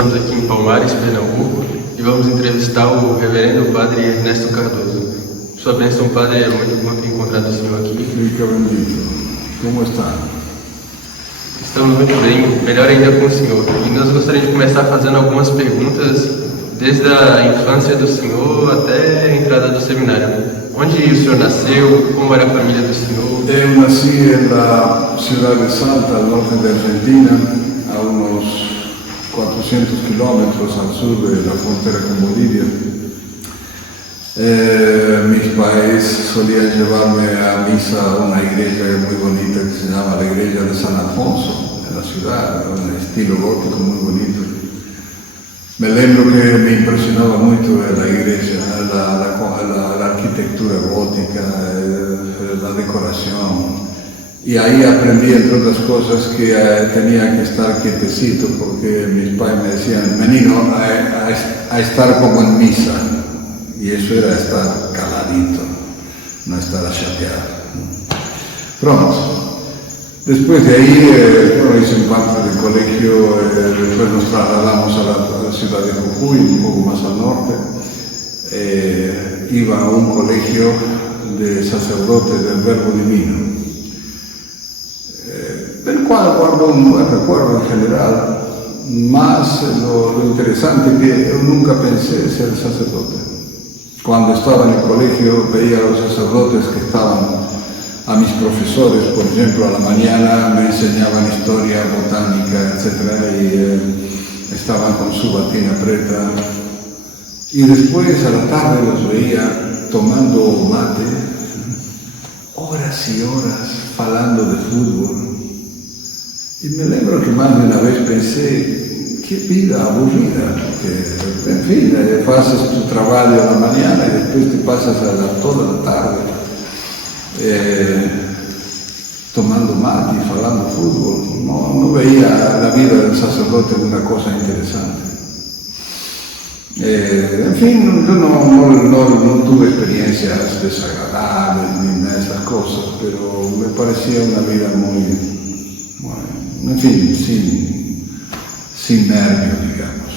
estamos aqui em Palmares, Pernambuco, e vamos entrevistar o reverendo padre Ernesto Cardoso. Sua bênção, padre, é muito bom ter encontrado o senhor aqui. Fica bendito. Como está? Estamos muito bem, melhor ainda com o senhor. E nós gostaríamos de começar fazendo algumas perguntas desde a infância do senhor até a entrada do seminário. Onde o senhor nasceu? Como era a família do senhor? Eu nasci na cidade de Salta, al norte da Argentina, a uns 400 kilómetros al sur de la frontera con Bolivia. Mis pais solían llevarme a misa a una iglesia muy bonita que se llama la iglesia de San Alfonso, en la ciudad, un estilo gótico muy bonito. Me lembro que me impresionaba mucho la iglesia, la arquitectura gótica, la decoración. Y ahí aprendí, entre otras cosas, que tenía que estar quietecito, porque mis padres me decían, menino, a estar como en misa. Y eso era estar caladito, no estar a chatear. Pronto. Después de ahí, hice parte del colegio, después nos trasladamos a la ciudad de Jujuy, un poco más al norte. Iba a un colegio de sacerdotes del Verbo Divino, del cual guardo un buen recuerdo en general, más lo interesante que yo nunca pensé ser sacerdote. Cuando estaba en el colegio veía a los sacerdotes que estaban, a mis profesores, por ejemplo, a la mañana me enseñaban historia, botánica, etc. Y estaban con su batina preta. Y después a la tarde los veía tomando mate, horas y horas, hablando de fútbol. Y me lembro que más de una vez pensé, qué vida aburrida, porque, en fin, haces tu trabajo a la mañana y después te pasas toda la tarde tomando mate y hablando fútbol. No veía la vida del sacerdote como una cosa interesante. En fin, yo no tuve experiencias desagradables ni nada de esas cosas, pero me parecía una vida muy, en fin, sin nervios, digamos.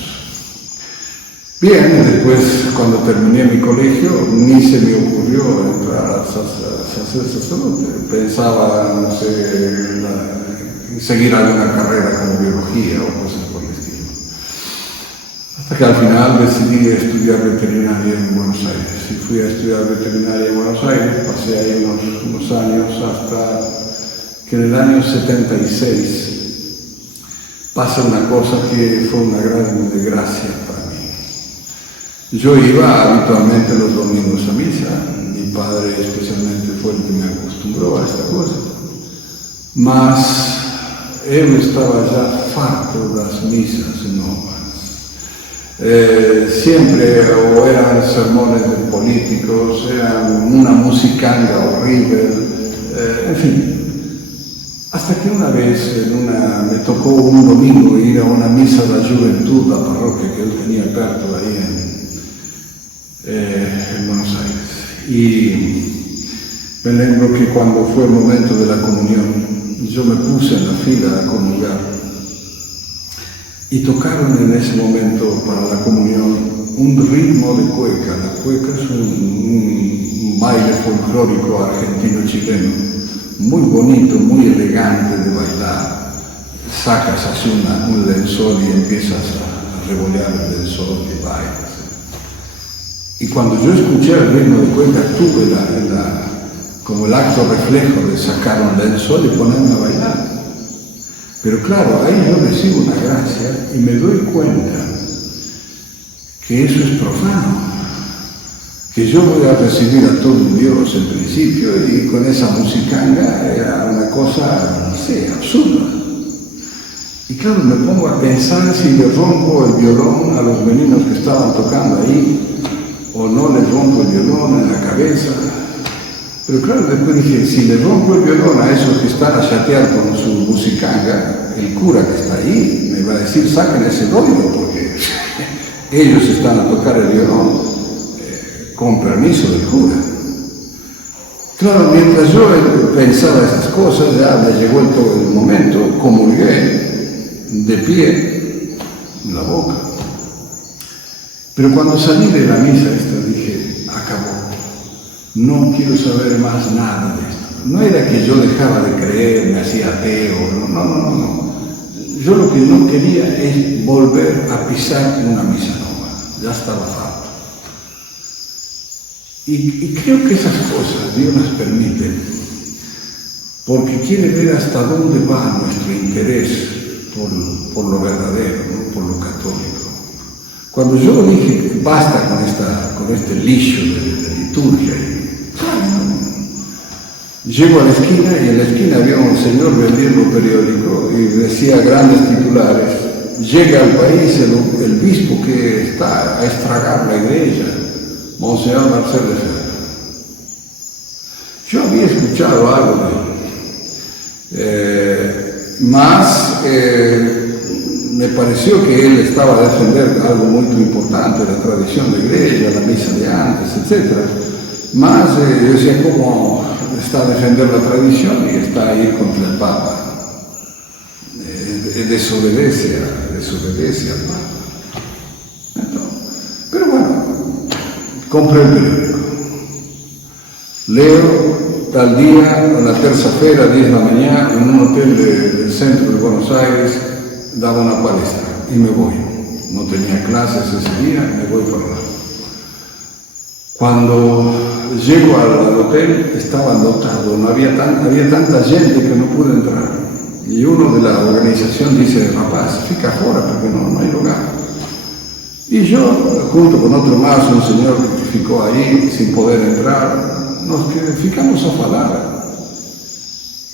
Bien, después cuando terminé mi colegio ni se me ocurrió entrar a ser sacerdote. Pensaba, no sé, seguir alguna carrera como biología o cosas por el estilo. Hasta que al final decidí estudiar veterinaria en Buenos Aires. Y fui a estudiar veterinaria en Buenos Aires, pasé ahí unos años hasta que en el año 76 pasa una cosa que fue una gran desgracia para mí. Yo iba habitualmente los domingos a misa, mi padre especialmente fue el que me acostumbró a esta cosa, mas él estaba ya farto de las misas novas. Siempre o eran sermones de políticos, eran una musicanga horrible, en fin. Hasta que una vez me tocó un domingo ir a una misa de la juventud, la parroquia que él tenía aperto ahí en Buenos Aires. Y me lembro que cuando fue el momento de la comunión, yo me puse en la fila a comulgar. Y tocaron en ese momento para la comunión un ritmo de cueca. La cueca es un baile folclórico argentino-chileno, muy bonito, muy elegante de bailar. Sacas así un lençol y empiezas a revolear el lençol y bailas. Y cuando yo escuché el ritmo de cueca, tuve como el acto reflejo de sacar un lençol y ponerme a bailar. Pero claro, ahí yo recibo una gracia y me doy cuenta que eso es profano, que yo voy a recibir a todo un Dios en principio y con esa musicanga era una cosa, no sé, absurda. Y claro, me pongo a pensar si le rompo el violón a los meninos que estaban tocando ahí o no les rompo el violón en la cabeza. Pero claro, después dije, si le rompo el violón a esos que están a chatear con su musicanga, el cura que está ahí me va a decir, saquen ese rollo, porque ellos están a tocar el violón con permiso del cura. Claro, mientras yo pensaba esas cosas, ya me llegó el momento, comulgué de pie, la la boca. Pero cuando salí de la misa esta dije, acabó, no quiero saber más nada de esto. No era que yo dejaba de creer, me hacía ateo, no. Yo lo que no quería es volver a pisar una misa nueva, ya estaba farto. Y creo que esas cosas Dios las permite, porque quiere ver hasta dónde va nuestro interés por lo verdadero, ¿no? Por lo católico. Cuando yo dije que basta con este lixo de liturgia, llego a la esquina y en la esquina había un señor vendiendo periódico y decía grandes titulares: llega al país el obispo que está a estragar la iglesia, Monseñor Marcel Lefebvre. Yo había escuchado algo de él, me pareció que él estaba a defender algo muy importante, la tradición de la iglesia, la misa de antes, etc. Más yo decía, ¿cómo está a defender la tradición y está a ir contra el Papa? Desobedece al Papa. Entonces, pero bueno, compré el periódico. Leo, tal día, la terza-feira, 10 de la mañana, en un hotel del centro de Buenos Aires, daba una palestra y me voy. No tenía clases ese día, me voy para allá. Cuando llego al hotel estaba dotado, había tanta gente que no pude entrar. Y uno de la organización dice, rapaz, fica fuera porque no hay lugar. Y yo, junto con otro más, un señor que ficó ahí sin poder entrar, nos ficamos a hablar.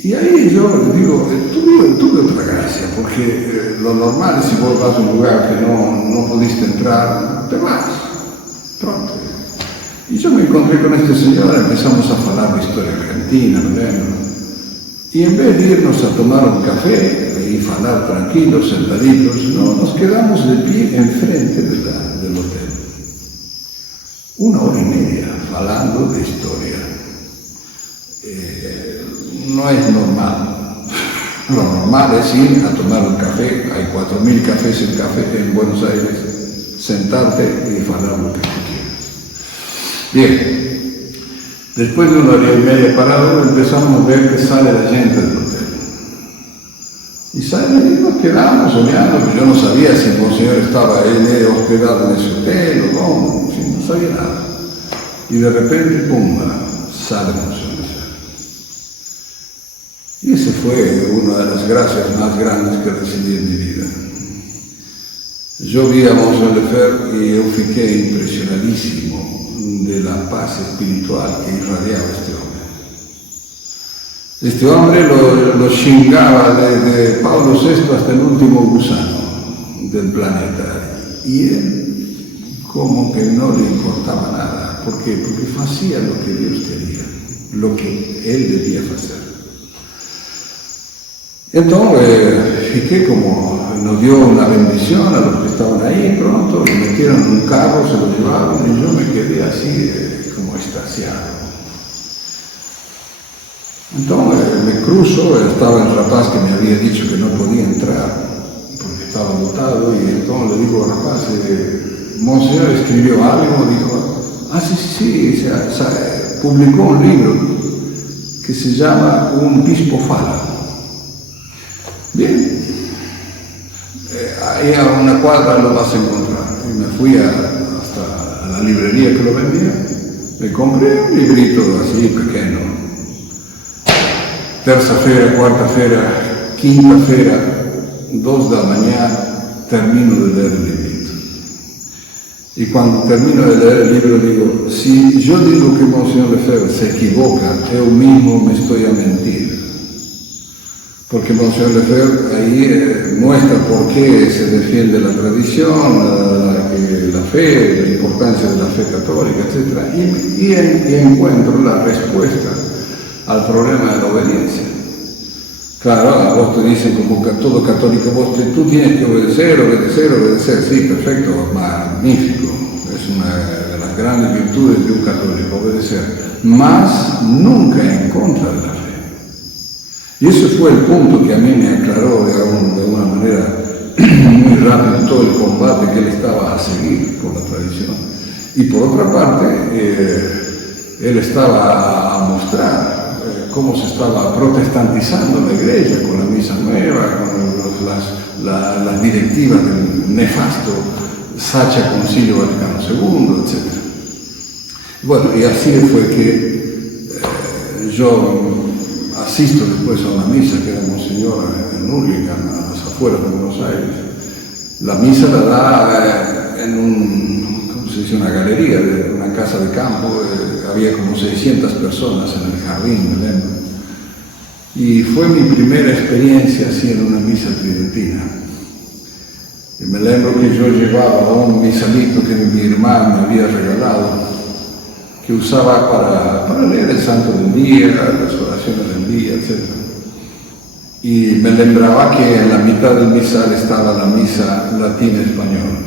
Y ahí yo digo, tuve otra gracia, porque lo normal es si vos vas a un lugar que no pudiste entrar, te vas, pronto. Y yo me encontré con este señor, empezamos a hablar de historia argentina, ¿no? Y en vez de irnos a tomar un café y hablar tranquilos, sentaditos, no, nos quedamos de pie enfrente del hotel. 1 hora y media hablando de historia. No es normal. Lo normal es ir a tomar un café, hay 4.000 cafés en Buenos Aires, sentarte y hablar lo que tú quieras. Bien, después de 1 hora y media parado, empezamos a ver que sale la gente del hotel. Y sale y nos quedamos soñando, que yo no sabía si el monseñor estaba hospedado en ese hotel o no sabía nada. Y de repente, pum, sale el monseñor. Y esa fue una de las gracias más grandes que recibí en mi vida. Yo vi a Monseñor Lefebvre y yo fiqué impresionadísimo de la paz espiritual que irradiaba este hombre. Este hombre lo chingaba desde Pablo VI hasta el último gusano del planeta. Y él como que no le importaba nada. ¿Por qué? Porque hacía lo que Dios quería, lo que él debía hacer. Entonces, fiqué como, nos dio una bendición a los que estaban ahí, pronto, lo metieron en un carro, se lo llevaron y yo me quedé así como extasiado. Entonces me cruzo, estaba el rapaz que me había dicho que no podía entrar porque estaba botado y entonces le digo, rapaz, Monseñor escribió algo, dijo, sí, publicó un libro que se llama Un Bispo Fala. Bien, ahí a una cuadra lo vas a encontrar. Y me fui hasta la librería que lo vendía, me compré un librito así pequeño. Terza-feira, cuarta-feira, quinta-feira, 2 de la mañana, termino de leer el librito. Y cuando termino de leer el libro digo, si yo digo que Monseñor Lefebvre se equivoca, yo mismo me estoy a mentir. Porque Monseñor Lefebvre ahí muestra por qué se defiende la tradición, la fe, la importancia de la fe católica, etc. Y encuentro la respuesta al problema de la obediencia. Claro, a vos te dicen como que todo católico, tú tienes que obedecer, sí, perfecto, magnífico. Es una de las grandes virtudes de un católico, obedecer. Mas nunca en contra de la fe. Y ese fue el punto que a mí me aclaró de una manera muy rápido todo el combate que él estaba a seguir por la tradición. Y por otra parte, él estaba a mostrar cómo se estaba protestantizando la iglesia con la misa nueva, con las directivas del nefasto Sacra Concilio Vaticano II, etc. Bueno, y así fue que yo asisto después a una misa que da Monseñor en Hurlingham, a las afueras de Buenos Aires. La misa la da en ¿cómo se dice? Una galería, de una casa de campo. Había como 600 personas en el jardín, me lembro. Y fue mi primera experiencia así en una misa tridentina. Y me lembro que yo llevaba un misalito que mi hermana me había regalado, que usaba para leer el santo del día, las oraciones del día, etc. Y me lembraba que en la mitad del misal estaba la misa latín-español.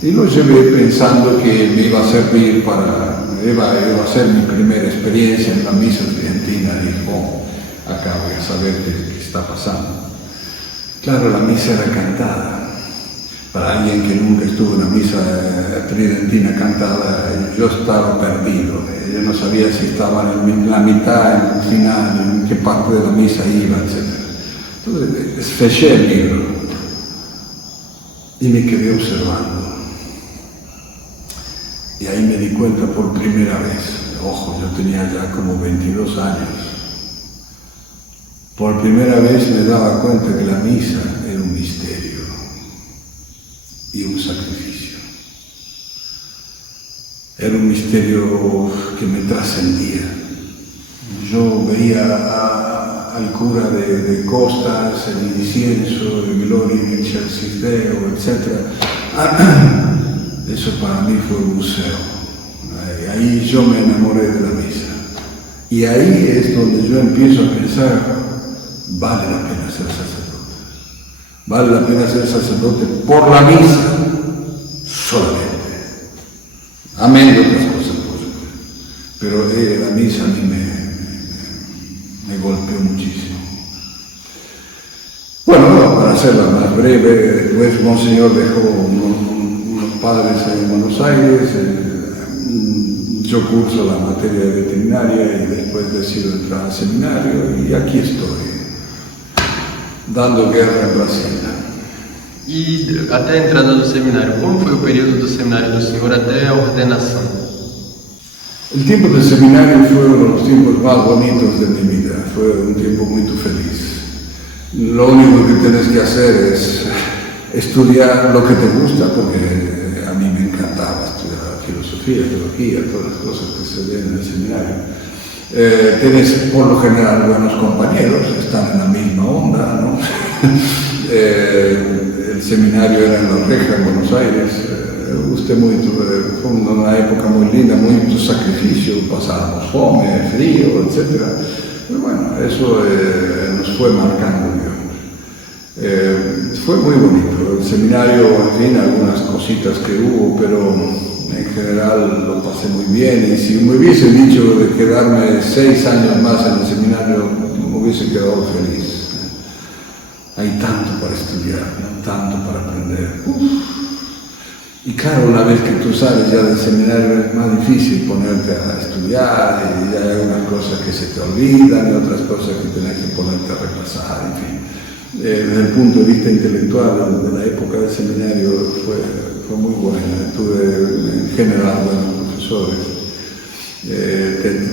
Y lo llevé pensando que me iba a servir iba a ser mi primera experiencia en la misa tridentina. Y acá voy a saber qué está pasando. Claro, la misa era cantada. Para alguien que nunca estuvo en una misa tridentina cantada, yo estaba perdido. Yo no sabía si estaba en la mitad, en el final, en qué parte de la misa iba, etc. Entonces, feché el libro y me quedé observando. Y ahí me di cuenta por primera vez, ojo, yo tenía ya como 22 años, por primera vez me daba cuenta que la misa era un misterio y un sacrificio. Era un misterio que me trascendía. Yo veía al cura de costas, el incienso, el gloria en el Deo, etc. Eso para mí fue un museo. Ahí yo me enamoré de la misa. Y ahí es donde yo empiezo a pensar, vale la pena ser sacerdote. Vale la pena ser sacerdote por la misa solamente. Amén de otras cosas, por supuesto. Pero la misa a mí me golpeó muchísimo. Bueno, para hacerla más breve, después Monseñor dejó unos padres en Buenos Aires, yo curso la materia de veterinaria y después decido entrar al seminario y aquí estoy, dando guerra en Brasil. E até a entrada do seminário, como foi o período do seminário do senhor até a ordenação? El tiempo del seminario fue uno de los tiempos más bonitos de mi vida, fue un tiempo muy feliz. Lo único que tienes que hacer es estudiar lo que te gusta, porque a mí me encantaba estudiar filosofía, teología, todas las cosas que se ven en el seminario. Tienes por lo general buenos compañeros, están en la misma onda, ¿no? El seminario era en La Reja, en Buenos Aires. Fue una época muy linda, mucho sacrificio, pasábamos fome, frío, etc. Pero bueno, eso nos fue marcando, digamos. Fue muy bonito. El seminario, en fin, algunas cositas que hubo, pero en general lo pasé muy bien. Y si me hubiese dicho de quedarme 6 años más en el seminario, me hubiese quedado feliz. Hay tanto para estudiar, ¿no? Tanto para aprender. Y claro, una vez que tú sales ya del seminario es más difícil ponerte a estudiar y hay algunas cosas que se te olvidan y otras cosas que tienes que ponerte a repasar, en fin. Desde el punto de vista intelectual de la época del seminario fue muy buena. Tuve en general buenos profesores.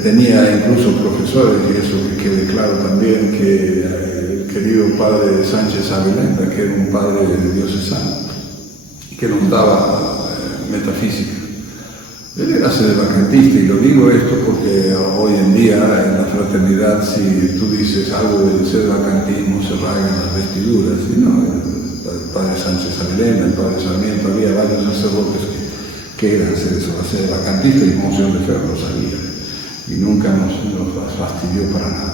Tenía incluso profesores, y eso que quede claro también, que el querido padre Sánchez Avelenda, que era un padre diocesano, que nos daba metafísica. Él era sedevacantista, y lo digo esto porque hoy en día en la fraternidad, si tú dices algo del sedevacantismo, se rasgan las vestiduras. Y no, el padre Sánchez Avelenda, el padre Sarmiento, había varios sacerdotes que eran sedevacantistas, y Monseñor de Ferro lo sabía, y nunca nos fastidió para nada.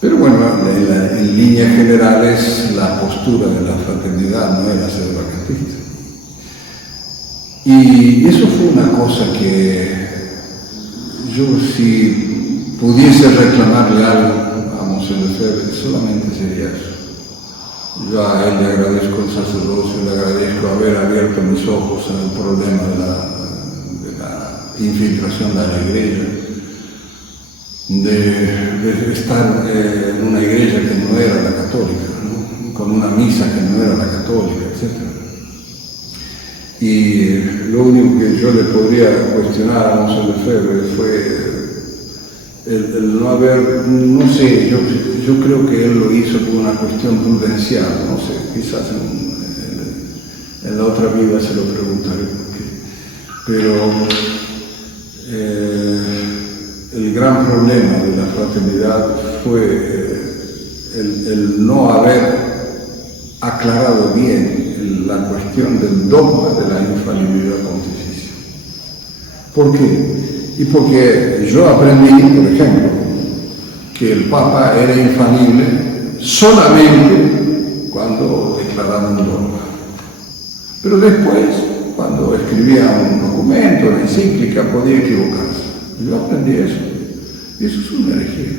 Pero bueno, en líneas generales la postura de la fraternidad no era sedevacantista. Y eso fue una cosa que yo, si pudiese reclamarle algo a Monseñor Lefebvre, solamente sería eso. Yo a él le agradezco el sacerdocio, le agradezco haber abierto mis ojos en el problema de la infiltración de la iglesia, de estar en una iglesia que no era la católica, ¿no? Con una misa que no era la católica, etc. Y lo único que yo le podría cuestionar a Monseñor Lefebvre fue el no haber, no sé, yo creo que él lo hizo por una cuestión prudencial, no sé, quizás en la otra vida se lo preguntaré por qué. Pero el gran problema de la fraternidad fue el no haber aclarado bien la cuestión del dogma de la infalibilidad pontificia. ¿Por qué? Y porque yo aprendí, por ejemplo, que el Papa era infalible solamente cuando declaraba un dogma. Pero después, cuando escribía un documento, una encíclica, podía equivocarse. Yo aprendí eso. Y eso es una herejía.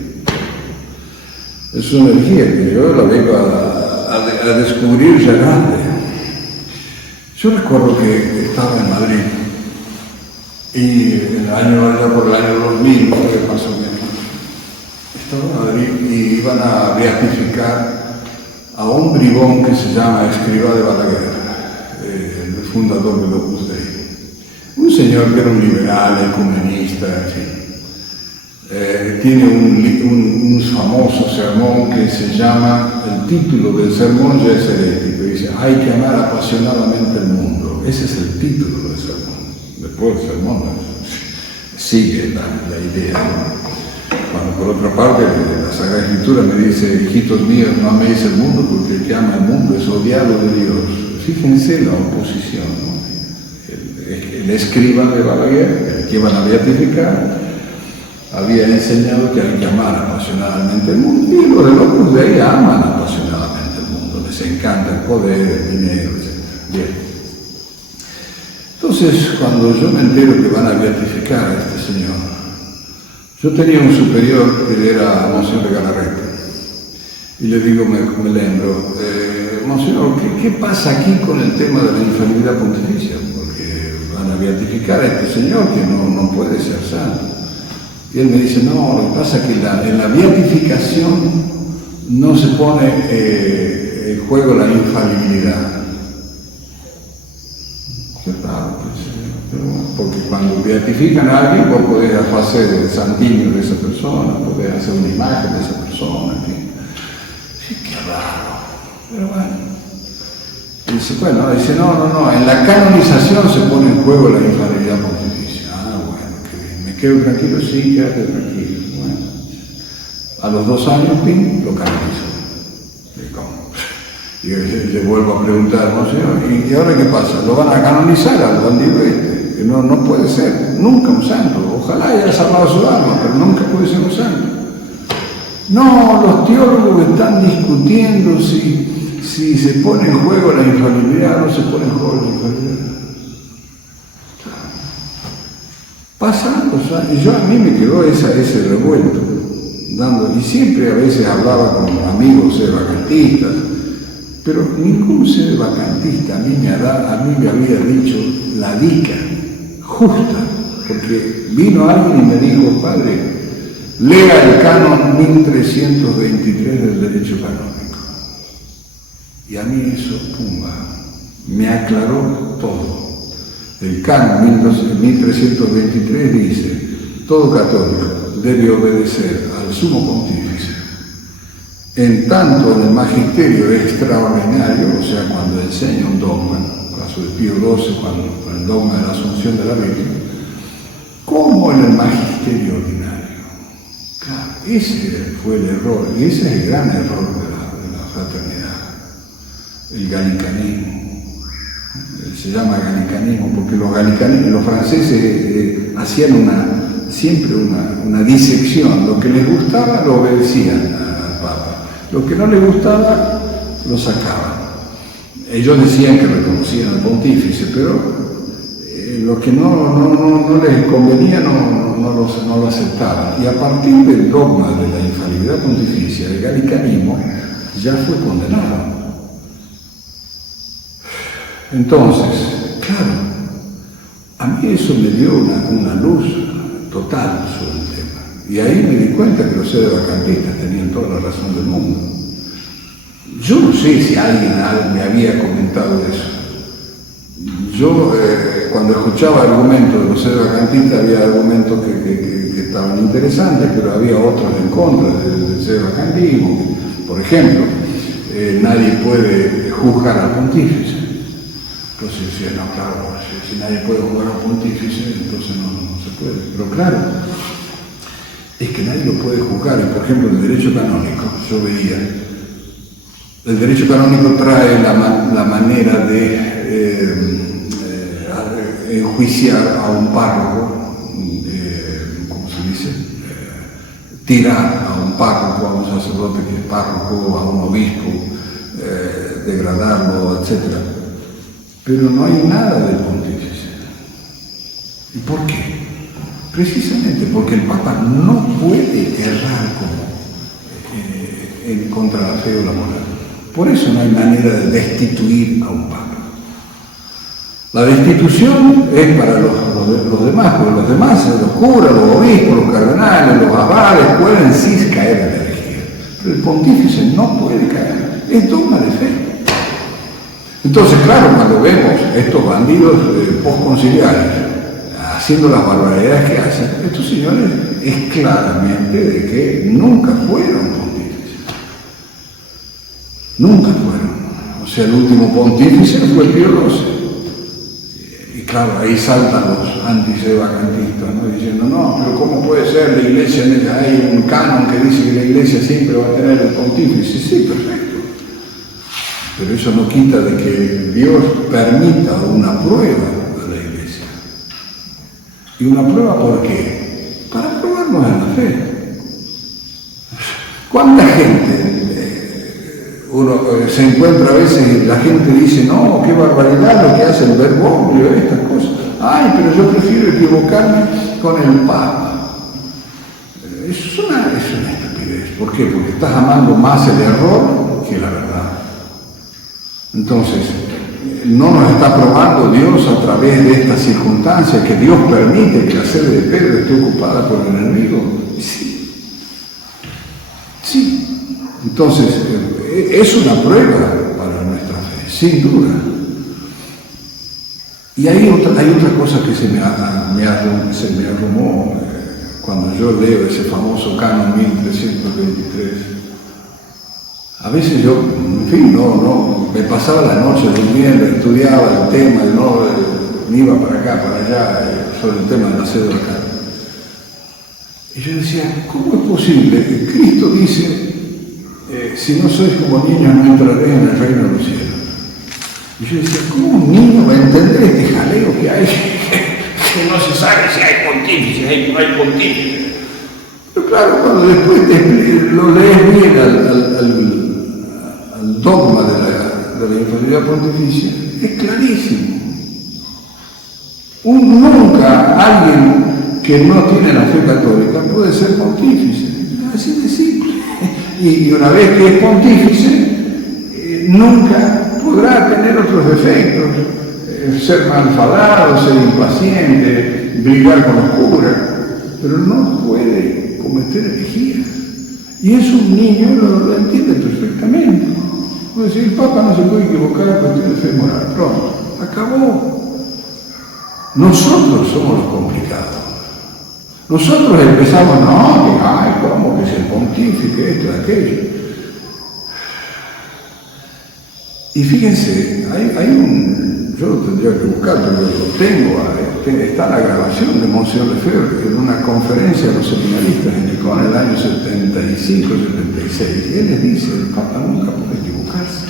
Es una herejía que yo la vengo a descubrir ya grande. Yo recuerdo que estaba en Madrid. Y por el año 2000, fue más o menos, estaba en Madrid y iban a beatificar a un bribón que se llama Escrivá de Balaguer, el fundador del Opus Dei. Un señor que era un liberal, ecumenista, en fin. Tiene un famoso sermón que se llama, el título del sermón ya es herético, dice, hay que amar apasionadamente el mundo. Ese es el título del sermón. Después el sermón sigue la idea, ¿no? Cuando por otra parte la Sagrada Escritura me dice, hijitos míos, no améis el mundo porque el que ama el mundo es odiado de Dios. Fíjense la oposición, ¿no? El escriba de Balaguer, el que iban a beatificar, había enseñado que hay que amar apasionadamente el mundo, y los del Opus Dei aman apasionadamente el mundo, les encanta el poder, el dinero, etc. Bien. Entonces, cuando yo me entero que van a beatificar a este señor, yo tenía un superior que era Monseñor de Galarreta, y le digo, me lembro, Monseñor, ¿qué pasa aquí con el tema de la infalibilidad pontificia? Porque van a beatificar a este señor que no puede ser santo. Y él me dice, no, lo que pasa es que en la beatificación no se pone en juego la infalibilidad. Qué raro, porque cuando beatifican a alguien, vos podés hacer el santiño de esa persona, podés hacer una imagen de esa persona, en fin. Sí, qué raro, pero bueno. Dice, no, en la canonización se pone en juego la infalibilidad pontificia. Ah, bueno, qué bien, me quedo tranquilo, sí, quédate tranquilo. Bueno, a los 2 años, lo canonizo. Y le vuelvo a preguntar, no señor, ¿y ahora qué pasa? ¿Lo van a canonizar al bandido este? Que no puede ser, nunca un santo. Ojalá haya salvado su alma, pero nunca puede ser un santo. No, los teólogos están discutiendo si se pone en juego la infalibilidad o no se pone en juego la infalibilidad. Pasan los años, a mí me quedó ese revuelto, y siempre a veces hablaba con amigos vacantistas, pero ningún ser vacantista a mí me había dicho la dica justa, porque vino alguien y me dijo, padre, lea el canon 1323 del derecho canónico. Y a mí eso, me aclaró todo. El canon 1323 dice, todo católico debe obedecer al sumo pontífice, en tanto en el magisterio extraordinario, o sea, cuando enseña un dogma, caso de Pío XII, cuando el dogma de la Asunción de la Virgen, como en el magisterio ordinario. Claro, ese fue el error, y ese es el gran error de la fraternidad, el galicanismo. Se llama galicanismo porque los franceses hacían siempre una disección. Lo que les gustaba lo obedecían al Papa. Lo que no les gustaba, lo sacaban. Ellos decían que reconocían al pontífice, pero lo que no les convenía no lo aceptaban. Y a partir del dogma de la infalibilidad pontificia, el galicanismo ya fue condenado. Entonces, claro, a mí eso me dio una luz total sobre el tema. Y ahí me di cuenta que los sedevacantistas tenían toda la razón del mundo. Yo no sé si alguien me había comentado eso. Yo, cuando escuchaba argumentos de los sedevacantistas, había argumentos que estaban interesantes, pero había otros en contra del sedevacantismo. Por ejemplo, nadie puede juzgar al pontífice. Entonces decía, no, claro, si nadie puede juzgar al pontífice, entonces no se puede. Pero claro, es que nadie lo puede juzgar. Y por ejemplo, el derecho canónico, yo veía, el derecho canónico trae la manera de enjuiciar a un párroco, ¿cómo se dice? Tirar a un párroco, a un sacerdote que es párroco, a un obispo, degradarlo, etc. Pero no hay nada del pontífice. ¿Y por qué? Precisamente porque el Papa no puede errar en contra la fe o la moral. Por eso no hay manera de destituir a un Papa. La destitución es para los demás, porque los demás, los curas, los obispos, los cardenales, los abades, pueden sí caer en la herejía. Pero el pontífice no puede caer, es dogma de fe. Entonces, claro, cuando vemos estos bandidos postconciliares haciendo las barbaridades que hacen, estos señores es claramente de que nunca fueron pontífices. Nunca fueron. O sea, el último pontífice fue Pío XII. Y claro, ahí saltan los antisedevacantistas, ¿no? Diciendo, no, pero ¿cómo puede ser? La iglesia, hay un canon que dice que la iglesia siempre va a tener el pontífice. Sí, perfecto. Pero eso no quita de que Dios permita una prueba a la iglesia. ¿Y una prueba por qué? Para probarnos en la fe. ¿Cuánta gente uno se encuentra a veces y la gente dice, no, qué barbaridad lo que hace el Bergoglio, estas cosas? Ay, pero yo prefiero equivocarme con el Papa. Eso es una estupidez. ¿Por qué? Porque estás amando más el error que la verdad. Entonces, no nos está probando Dios a través de estas circunstancias que Dios permite que la sede de Pedro esté ocupada por el enemigo. Sí. Sí. Entonces, es una prueba para nuestra fe, sin duda. Y hay otra cosa que se me arrumó cuando yo leo ese famoso canon 1323. A veces yo, en fin, no, me pasaba la noche durmiendo, estudiaba el tema, me iba para acá, para allá, sobre el tema de la sede acá. Y yo decía, ¿cómo es posible que Cristo dice, si no sois como niños no entraréis en el reino de los cielos? Y yo decía, ¿cómo un niño va a entender este jaleo que hay? Que no se sabe si hay pontífice, si no hay pontífice. Pero claro, cuando después lo lees bien al dogma de la infalibilidad pontificia, es clarísimo. Nunca alguien que no tiene la fe católica puede ser pontífice. Así de simple. Y una vez que es pontífice, nunca podrá tener otros defectos, ser malfadado, ser impaciente, brigar con los curas, pero no puede cometer herejías. Y eso un niño lo entiende perfectamente. Puede decir, el Papa no se puede equivocar a cuestión de fe moral. Pronto, acabó. Nosotros somos los complicados. Nosotros empezamos, no, ay, ¿cómo que es el pontífice, esto, aquello? Y fíjense, yo lo tendría que buscar, pero lo tengo, está la grabación de Monseñor Lefebvre en una conferencia de los seminaristas en Licón en el año 75-76. Y él les dice, el Papa nunca puede equivocarse.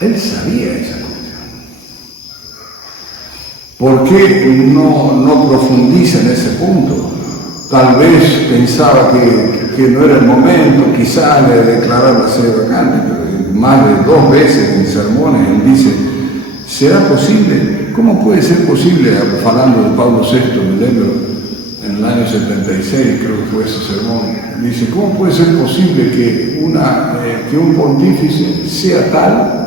Él sabía esa cuestión. ¿Por qué no profundiza en ese punto? Tal vez pensaba que no era el momento, quizá de declarar la sede vacante, pero más de 2 veces en sermones él dice, ¿será posible? ¿Cómo puede ser posible, hablando de Pablo VI, en el año 76, creo que fue ese sermón, dice, ¿cómo puede ser posible que un pontífice sea tal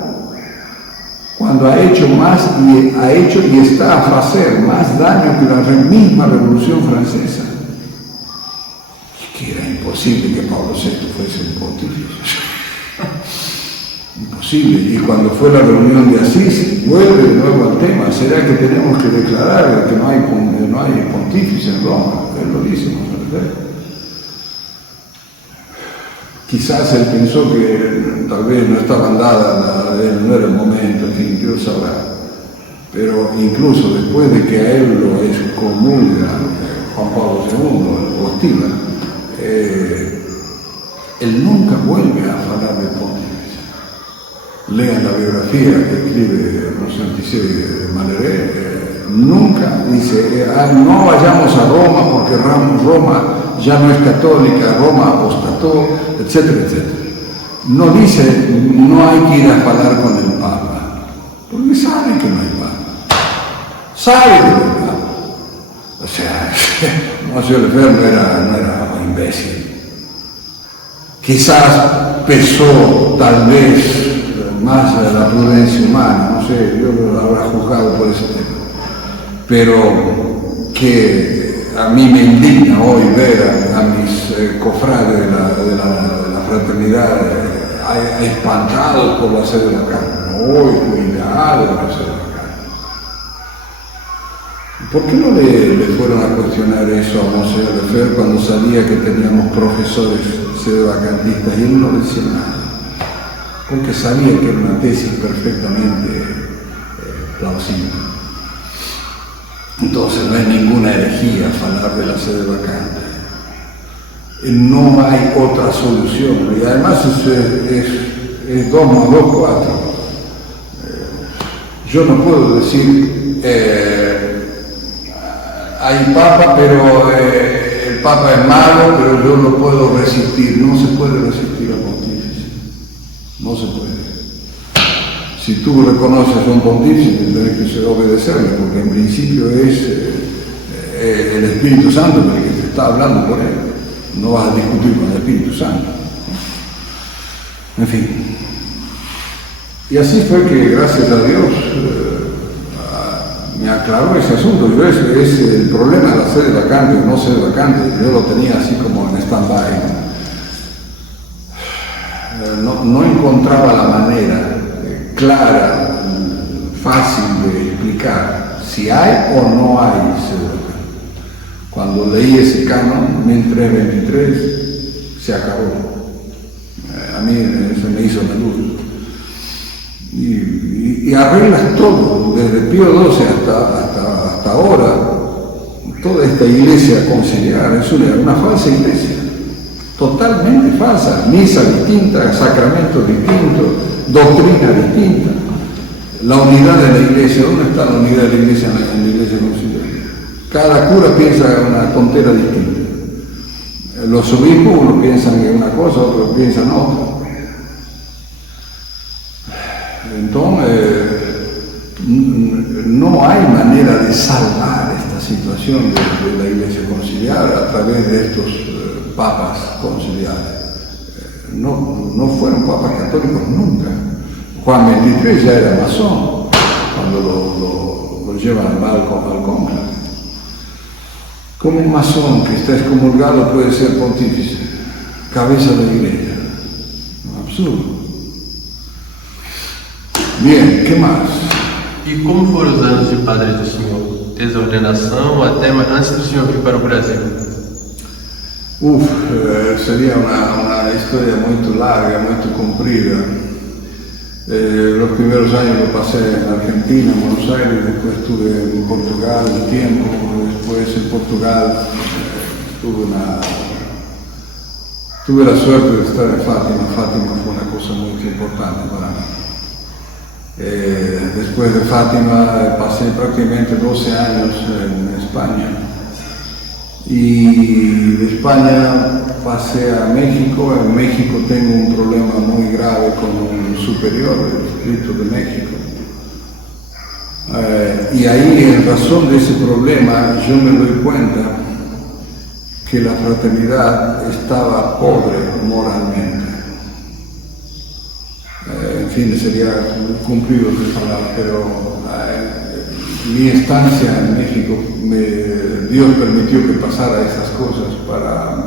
cuando ha hecho y está a hacer más daño que la misma Revolución Francesa. Y que era imposible que Pablo VI fuese un pontífice. Imposible. Y cuando fue la reunión de Asís, vuelve de nuevo al tema. ¿Será que tenemos que declarar que no hay pontífice en Roma? Él lo dice, ¿no? Quizás él pensó que tal vez no estaban dadas, no era el momento, en fin, Dios sabrá. Pero incluso después de que a él lo excomulga Juan Pablo II, lo hostila, él nunca vuelve a hablar de pontífice. Lean la biografía que escribe Rosantisé Malheré, nunca dice, no vayamos a Roma porque Roma ya no es católica, Roma apostató, etcétera, etcétera. No dice, no hay que ir a hablar con el Papa, porque sabe que no hay Papa, sabe que no hay Papa. O sea, Monsieur Lefebvre no era un imbécil. Quizás pesó, tal vez, más la prudencia humana, no sé, yo lo habrá juzgado por ese tema. Pero que a mí me indigna hoy ver a mis cofrades de la fraternidad espantados por la sede de la carne. Hoy, cuidado con la sede de la carne. ¿Por qué no le fueron a cuestionar eso a Monseñor Lefebvre cuando sabía que teníamos profesores sedevacantistas y él no decía nada? Porque sabía que era una tesis perfectamente plausible. Entonces no es ninguna herejía hablar de la sede vacante. No hay otra solución. Y además es 2 más 2, 4. Yo no puedo decir hay papa, pero el papa es malo, pero yo lo puedo resistir. No se puede resistir al pontífice. No se puede. Si tú reconoces a un pontífice, tendrás que obedecerle, porque en principio es el Espíritu Santo el que te está hablando por él. No vas a discutir con el Espíritu Santo. En fin. Y así fue que, gracias a Dios, me aclaró ese asunto. Yo es el problema de la sede vacante o no sede vacante. Yo lo tenía así como en stand-by. No encontraba la manera clara, fácil de explicar si hay o no hay sede vacante. Cuando leí ese canon, 1323, se acabó. A mí se me hizo la luz. Y arreglas todo, desde Pío XII hasta ahora, toda esta iglesia conciliar es una falsa iglesia, totalmente falsa, misa distinta, sacramentos distintos, doctrina distinta. La unidad de la iglesia, ¿dónde está la unidad de la iglesia en la iglesia conciliar? Cada cura piensa una tontera distinta. Los obispos, unos piensan en una cosa, otros piensan en otra. Entonces, no hay manera de salvar esta situación de la iglesia conciliar a través de estos papas conciliares. No fueron papas católicos nunca. Juan XXIII ya era masón cuando lo llevan al cónclave. ¿Cómo un masón que está excomulgado puede ser pontífice? Cabeza de la iglesia. Absurdo. Bien, que mais? E como foram os anos de padre do senhor? Desde a ordenação até antes do senhor vir para o Brasil? Sería una historia muy larga, muy comprida. Los primeros años lo pasé en Argentina, en Buenos Aires, después estuve en Portugal un tiempo, después en Portugal tuve la suerte de estar en Fátima. Fátima fue una cosa muy importante para mí. Después de Fátima pasé prácticamente 12 años en España y de España pasé a México. En México tengo un problema muy grave con un superior del distrito de México y ahí en razón de ese problema yo me doy cuenta que la fraternidad estaba pobre moralmente. En fin sería cumplido de palabra, pero mi estancia en México, Dios permitió que pasara esas cosas para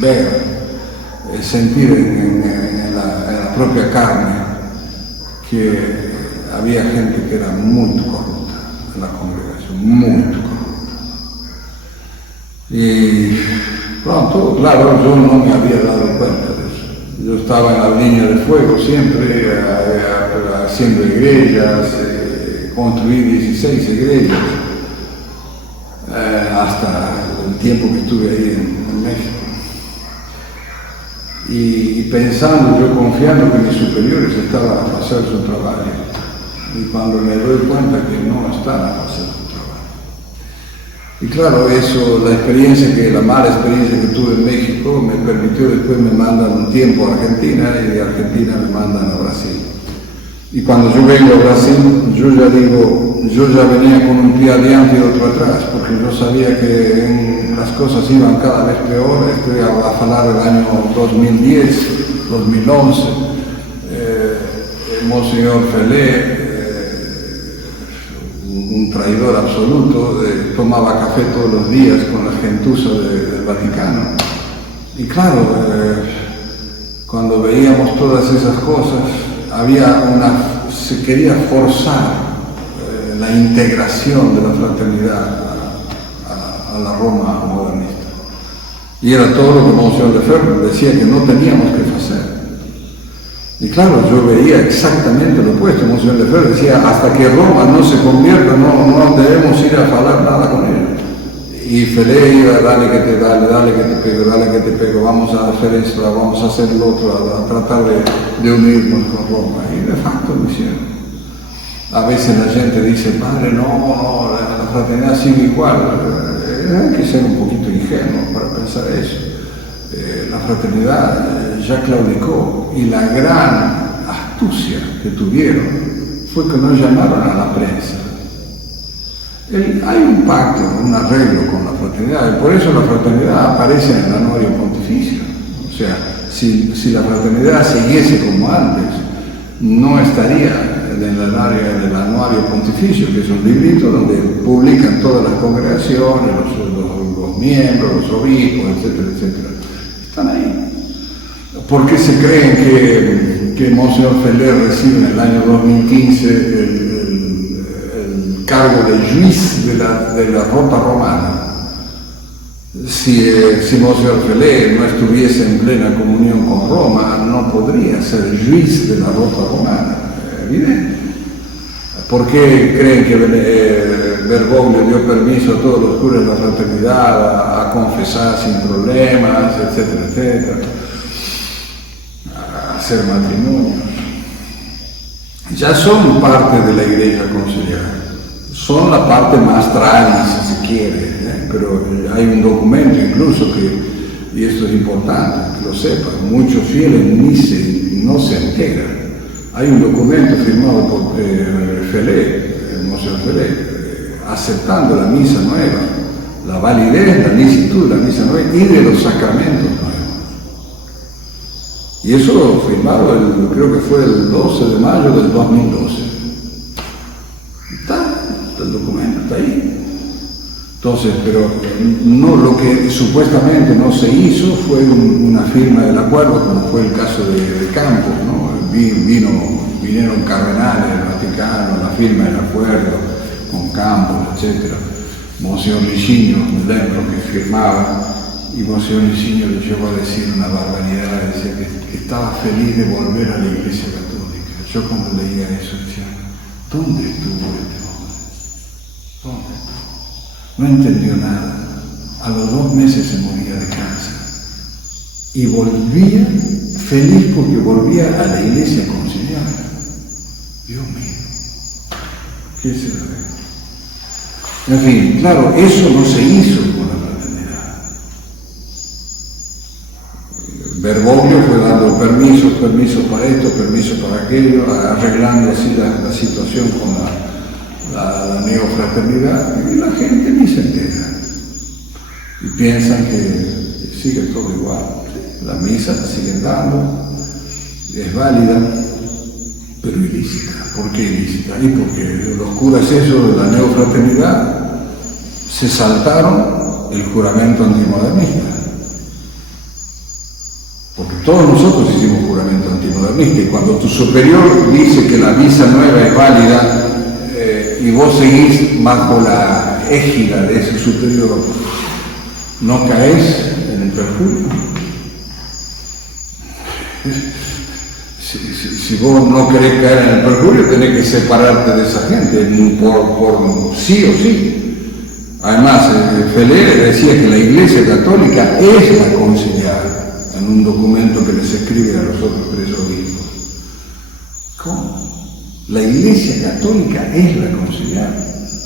ver, sentir en la propia carne que había gente que era muy corrupta en la congregación, muy corrupta. Y pronto, claro, yo no me había dado cuenta de eso. Yo estaba en la línea de fuego siempre, haciendo iglesias, construí 16 iglesias, hasta el tiempo que estuve ahí en México. Y pensando, yo confiando que mis superiores estaban a hacer su trabajo. Y cuando me doy cuenta que no están a hacer su trabajo. Y claro, eso, la mala experiencia que tuve en México me permitió, después me mandan un tiempo a Argentina y de Argentina me mandan a Brasil. Y cuando yo vengo a Brasil, yo ya venía con un pie adelante y otro atrás, porque yo sabía que las cosas iban cada vez peor. Estoy a hablar del año 2010, 2011. Monseñor Felé, un traidor absoluto, tomaba café todos los días con la gentuza del Vaticano. Y claro, cuando veíamos todas esas cosas, se quería forzar la integración de la fraternidad a la Roma modernista. Y era todo lo que Monseñor Lefebvre decía que no teníamos que hacer. Y claro, yo veía exactamente lo opuesto. Monseñor Lefebvre decía, hasta que Roma no se convierta, no debemos ir a hablar nada con él. Y Felé iba, dale que te pego, vamos a hacer esto, vamos a hacer lo otro, a tratar de unirnos con Roma. Y de facto lo hicieron. A veces la gente dice, padre, no, la fraternidad sigue igual. Hay que ser un poquito ingenuo para pensar eso. La fraternidad ya claudicó, y la gran astucia que tuvieron fue que no llamaron a la prensa. Hay un pacto, un arreglo con la fraternidad, y por eso la fraternidad aparece en el anuario pontificio. O sea, si la fraternidad siguiese como antes, no estaría en el área del anuario pontificio, que es un librito donde publican todas las congregaciones, los miembros, los obispos, etcétera, etcétera. Están ahí. ¿Por qué se creen que Monseñor Felé recibe en el año 2015 el cargo de juez de la Rota Romana? Si Monseñor Felé no estuviese en plena comunión con Roma, no podría ser juez de la Rota Romana, evidente. ¿Por qué creen que Bergoglio dio permiso a todos los curas de la fraternidad a confesar sin problemas, etcétera, etcétera, a hacer matrimonios? Ya son parte de la Iglesia Conciliar, son la parte más trágica, si se quiere, pero hay un documento incluso y esto es importante que lo sepan, muchos fieles no se enteran. Hay un documento firmado por Felé, Monseñor Felé, aceptando la misa nueva, la validez, la licitud de la misa nueva y de los sacramentos nuevos. Y eso firmado, creo que fue el 12 de mayo del 2012. Está el documento, está ahí. Entonces, pero no, lo que supuestamente no se hizo fue una firma del acuerdo, como fue el caso de Campos, ¿no? Vinieron cardenales del Vaticano, la firma del acuerdo con Campos, etc. Monseñor Licinio, me lembro que firmaba, y Monseñor Licinio le llegó a decir una barbaridad, decía que estaba feliz de volver a la Iglesia Católica. Yo cuando leía eso decía, ¿dónde estuvo este hombre? ¿Dónde estuvo? No entendió nada. A los 2 meses se moría de cáncer. Y volvía feliz porque volvía a la Iglesia Conciliar. Dios mío, ¿qué será? En fin, claro, eso no se hizo con la fraternidad. Bergoglio fue dando permiso para esto, permiso para aquello, arreglando así la situación con la neofraternidad, y la gente ni se entera. Y piensan que sigue todo igual. La misa la siguen dando, es válida, pero ilícita. ¿Por qué ilícita? Y porque los curas esos de la neofraternidad se saltaron el juramento antimodernista. Porque todos nosotros hicimos juramento antimodernista, y cuando tu superior dice que la misa nueva es válida y vos seguís bajo la égida de ese superior, ¿no caes en el perjurio? Si vos no querés caer en el perjurio, tenés que separarte de esa gente, por sí o sí. Además, Feller decía que la Iglesia Católica es la conciliar, en un documento que les escribe a los otros 3 obispos. ¿Cómo? La Iglesia Católica es la conciliar.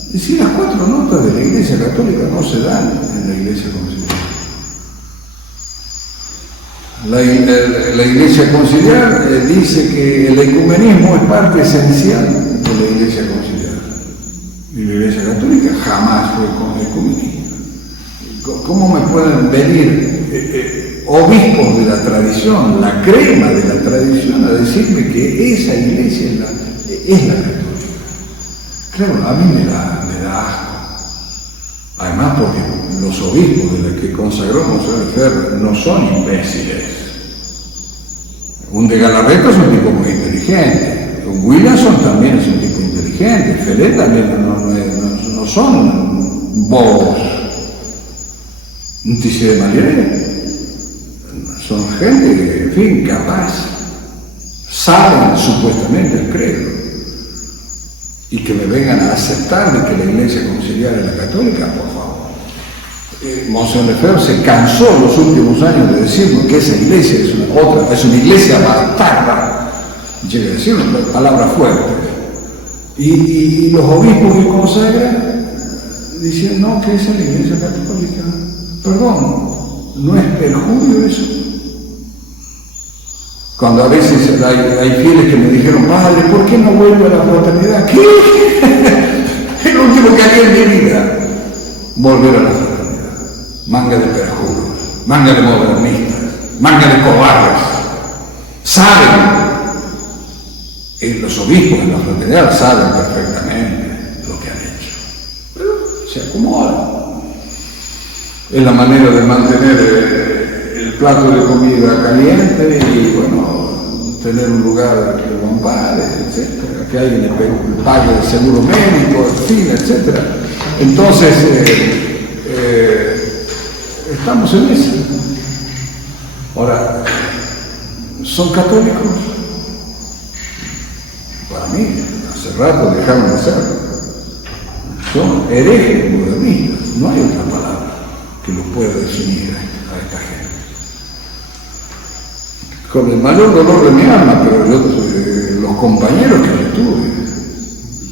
Es decir, las 4 notas de la Iglesia Católica no se dan en la Iglesia conciliar. La Iglesia conciliar dice que el ecumenismo es parte esencial de la Iglesia conciliar. Y la Iglesia Católica jamás fue ecumenista. ¿Cómo me pueden venir obispos de la tradición, la crema de la tradición, a decirme que esa iglesia es la católica? Claro, a mí me da asco. Además, porque los obispos de los que consagró Monseñor Lefebvre no son imbéciles. Un de Galarreta es un tipo muy inteligente. Un Williamson también es un tipo inteligente. Feller también no son bobos. Un Tissé de Malieret son gente que, en fin, capaz, saben supuestamente el credo, y que me vengan a aceptar de que la Iglesia conciliar es la católica, por favor. Monseñor Lefebvre se cansó en los últimos años de decirnos que esa iglesia es una iglesia bastarda, llega a decir una palabra fuerte, y los obispos que consagran dicen no, que esa es la Iglesia católica. Perdón, ¿no es perjurio eso? Cuando a veces hay fieles que me dijeron, padre, ¿por qué no vuelvo a la fraternidad? ¿Qué? Es lo último que haría en mi vida, volver a la fraternidad. Manga de perjuros, manga de modernistas, manga de cobardes. Saben, los obispos de la fraternidad saben perfectamente lo que han hecho, pero se acomodan. Es la manera de mantener el plato de comida caliente y, bueno, tener un lugar que lo ampare, etc., que alguien le pague el seguro médico, en fin, etc. Entonces, estamos en eso. Ahora, ¿son católicos? Para mí, hace rato dejaron de serlo. Son herejes modernistas, no hay otra palabra que los pueda definir a esta gente. Con el mayor dolor de mi alma, pero los compañeros que yo tuve,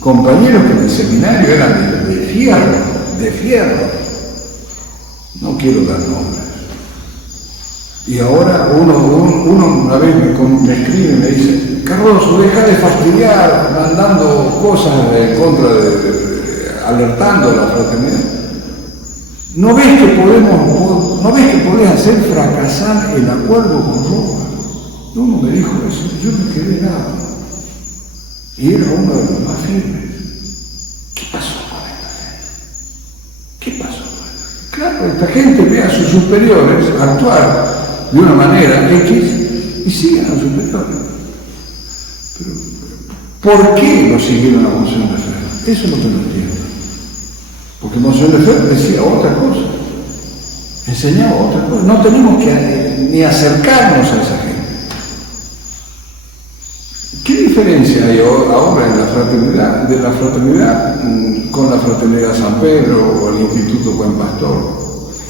compañeros que en el seminario eran de fierro, no quiero dar nombres. Y ahora uno una vez me escribe y me dice, Carlos, deja de fastidiar mandando cosas en contra alertando a la fraternidad. ¿No ves que podés hacer fracasar el acuerdo con Roma? Uno me dijo eso, yo me quedé helado. Y era uno de los más firmes. ¿Qué pasó con esta gente? ¿Qué pasó con esta gente? Claro, esta gente ve a sus superiores actuar de una manera X y siguen a los superiores. Pero, ¿por qué no siguieron a Monseñor Lefebvre? Eso es lo que no entiendo. Porque Monseñor Lefebvre decía otra cosa, enseñaba otra cosa. No tenemos que ni acercarnos a esa gente. ¿Qué diferencia hay ahora en la fraternidad, de la fraternidad con la Fraternidad San Pedro o el Instituto Buen Pastor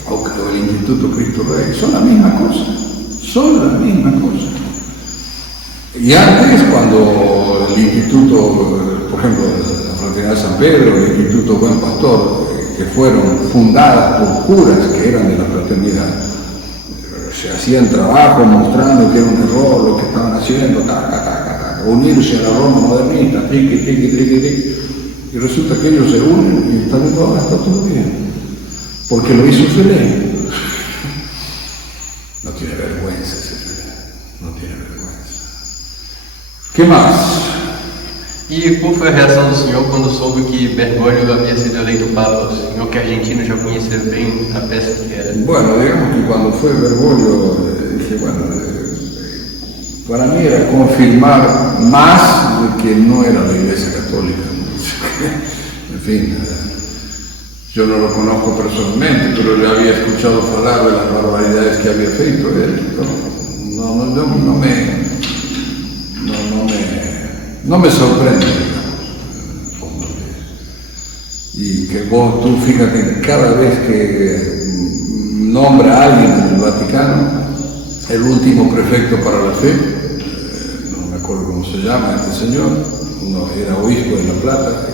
o el Instituto Cristo Rey? Son la misma cosa, Y antes, cuando el Instituto, por ejemplo, la Fraternidad San Pedro, el Instituto Buen Pastor, que fueron fundadas por curas que eran de la fraternidad, se hacían trabajo mostrando que era un error lo que estaban haciendo, unirse a la Roma modernista, triqui, y resulta que ellos se unen y está todo bien, porque lo hizo Feller. No tiene vergüenza ese Feller, no tiene vergüenza. ¿Qué más? E qual foi a reação do senhor quando soube que Bergoglio havia sido eleito Papa? O senhor que é argentino já conhecia bem a peça que era. Bueno, digamos que cuando fue Bergoglio, dije, bueno, para mí era confirmar más de que no era la Iglesia Católica. En fin, yo no lo conozco personalmente, pero le había escuchado hablar de las barbaridades que había feito él. No me sorprende, digamos. Y que tú fíjate que cada vez que nombra a alguien en el Vaticano, el último prefecto para la fe, no me acuerdo cómo se llama este señor, uno era obispo de La Plata,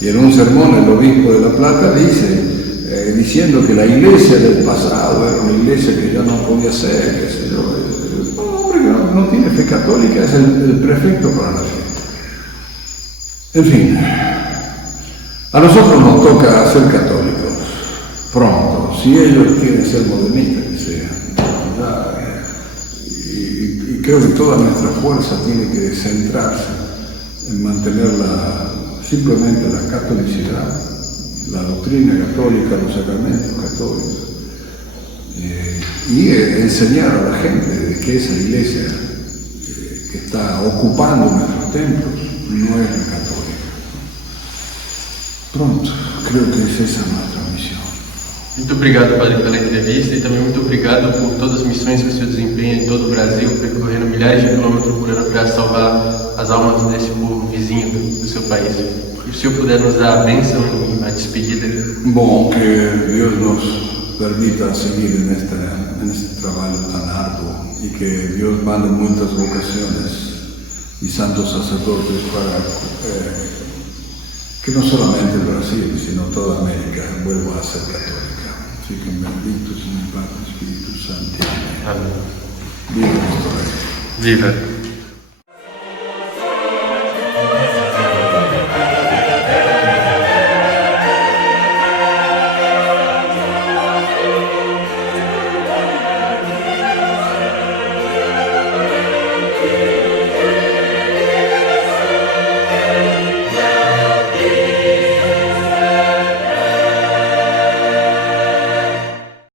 y en un sermón el obispo de La Plata dice, diciendo que la iglesia del pasado era una iglesia que ya no podía ser, qué sé yo. Un hombre que no tiene fe católica es el prefecto para la fe. En fin, a nosotros nos toca ser católicos pronto, si ellos quieren ser modernistas, que sean. Y creo que toda nuestra fuerza tiene que centrarse en mantener simplemente la catolicidad, la doctrina católica, los sacramentos católicos, y enseñar a la gente de que esa iglesia que está ocupando nuestros templos no es la católica. Pronto, creo que es esa nuestra misión. Muito obrigado, padre, pela entrevista e também muito obrigado por todas as missões que o senhor desempenha em todo o Brasil, percorrendo milhares de quilômetros por ano para salvar as almas desse povo vizinho do seu país. E se o senhor puder nos dar a bênção e a despedida. Bom, que Dios nos permita seguir en este trabajo tan arduo y que Dios mande muchas vocaciones y santos sacerdotes para que no solamente el Brasil, sino toda América vuelva a ser católica. Así que bendito sea el Padre, Espíritu Santo. Amém. Viva nuestro Rey. Viva!